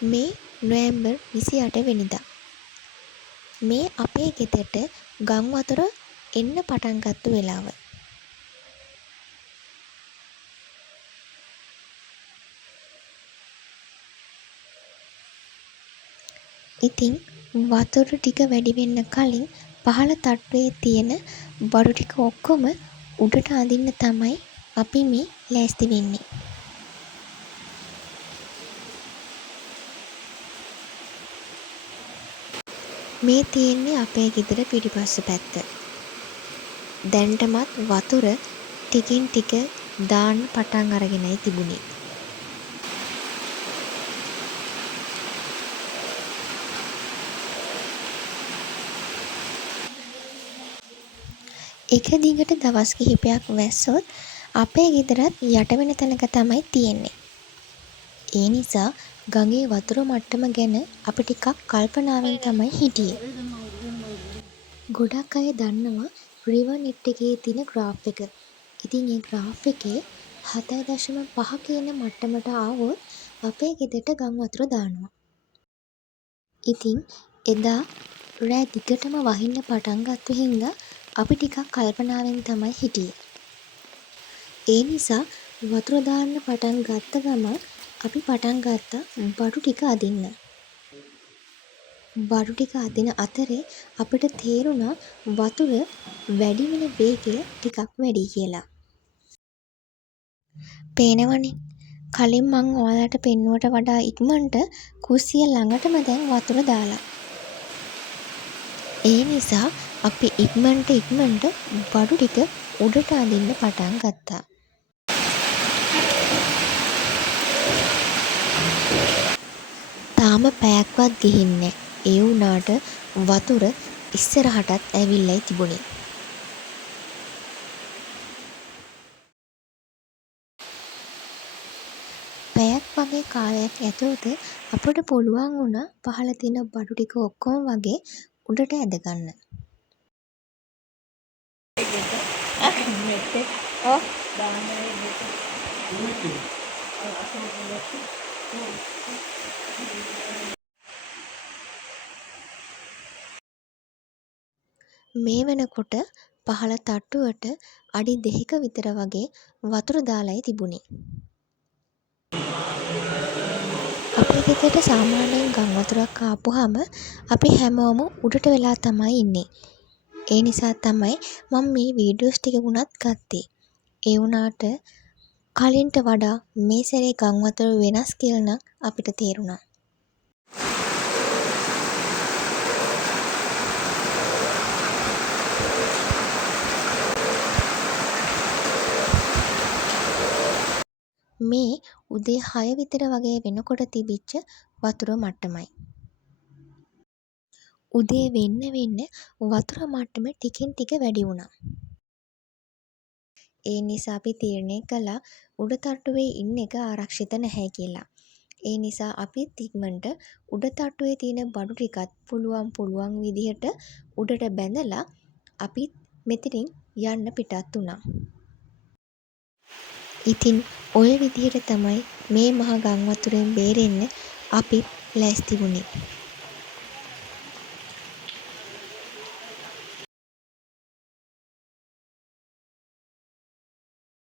මේ නොවැම්බර් 28 වෙනිදා මේ අපේ ගෙදරට ගම් වතුර එන්න පටන් ගත්තු වෙලාව. ඉතින් වතුර ටික වැඩි වෙන්න කලින් පහළ තට්ටුවේ තියෙන බඩු ටික ඔක්කොම උඩට අදින්න තමයි අපි මේ ලෑස්ති වෙන්නේ. මේ තියෙන්නේ අපේ ගෙදර පිටිපස්ස පැත්ත. දැන්ටමත් වතුර ටිකින් ටික දාන්න පටන් අරගෙනයි තිබුණේ. එක දිගට දවස් කිහිපයක් වැස්සොත් අපේ ගෙදරත් යට වෙන තැනක තමයි තියෙන්නේ. ඒ නිසා ගඟේ වතුර මට්ටම ගැන අපි ටිකක් කල්පනාවෙන් තමයි හිටියේ. ගොඩක් අය දන්නවා රිවර්නෙට් එකේ තියෙන ග්‍රාෆ් එක. ඉතින් ඒ ග්‍රාෆ් එකේ 7.5 කියන මට්ටමට ආවොත් අපේ ගෙදරට ගම් වතුර දානවා. ඉතින් එදා රෑ දිගටම වහින්න පටන් ගත්ත හින්දා අපි ටිකක් කල්පනාවෙන් තමයි හිටියේ. ඒ නිසා වතුර දාන්න පටන් ගත්ත ගමන් අපි පටන් ගත්තා බඩු ටික අදින්න. බඩු ටික අදින අතරේ අපිට තේරුණා වතුර වැඩි වෙන වේගය ටිකක් වැඩි කියලා. පේනවනේ කලින් මං ඔයාලට පෙන්නුවට වඩා ඉක්මනට කුස්සිය ළඟටම දැන් වතුර දාලා. ඒ නිසා අපි ඉක්මනට බඩු ටික උඩට අදින්න පටන් ගත්තා. තාම පැයක්වත් ගිහින් නෑ. ඒ වුණාට වතුර ඉස්සරහටත් ඇවිල්ලයි තිබුණේ. පැයක් වගේ කාලයක් ඇතුළත අපට පුළුවන් වුණා පහළ තියෙන බඩු ටික ඔක්කොම වගේ උඩට ඇදගන්න. මේ වෙනකොට පහළ තට්ටුවට අඩි 2ක විතර වගේ වතුර දාලයි තිබුණේ. අපේ ගෙදරට සාමාන්‍යයෙන් ගම් වතුරක් ආපුහම අපි හැමෝම උඩට වෙලා තමයි ඉන්නේ. ඒ නිසා තමයි මම මේ වීඩියෝස් ටික වුණත් ගත්තේ. ඒ වුණාට කලින්ට වඩා මේ සැරේ ගම් වතුර වෙනස් කියලා නම් අපිට තේරුණා. මේ උදේ 6 විතර වගේ වෙනකොට තිබිච්ච වතුර මට්ටමයි. උදේ වෙන්න වතුර මට්ටම ටිකින් ටික වැඩි වුණා. ඒ නිසා අපි තීරණය කළා උඩ තට්ටුවේ ඉන්න එක ආරක්ෂිත නැහැ කියලා. ඒ නිසා අපිත් ඉක්මනට උඩ තට්ටුවේ තියෙන බඩු ටිකත් පුළුවන් විදිහට උඩට බැඳලා අපිත් මෙතනින් යන්න පිටත් වුණා. ඉතින් ඔය විදිහට තමයි මේ මහා ගම් වතුරෙන් බේරෙන්න අපිත් ලෑස්ති වුණේ.